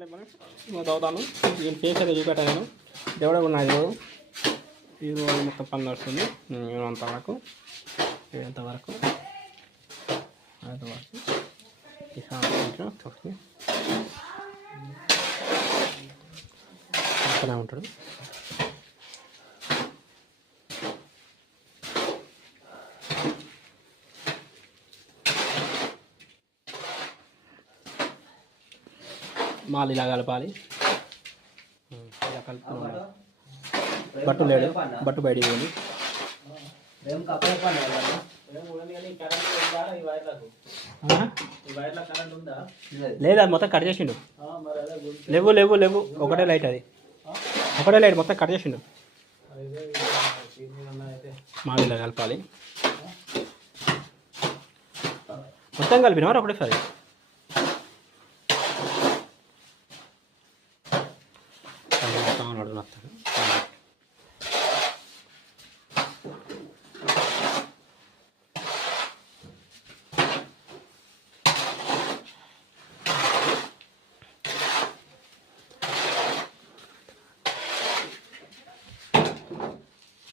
చదువుతాను నేను చేసేది చూపెట్టాను నేను దేవుడే ఉన్నాయి ఈ రోజు మొత్తం పని నడుస్తుంది అంతవరకు అంతవరకు అంతవరకు అక్కడే ఉంటాడు. మాలు ఇలా కలపాలి. ఇలా కలుపుకోవాలి. బట్టు లేడు, బట్టు బయటికి పోయింది. లేదు అది మొత్తం కట్ చేసిండు. లేవు లేవు లేవు ఒకటే లైట్, అది ఒకటే లైట్ మొత్తం కట్ చేసిండు. మాలు ఇలా కలపాలి. మొత్తం కలిపిన మరి ఒకటేసారి నడునొస్తాడు.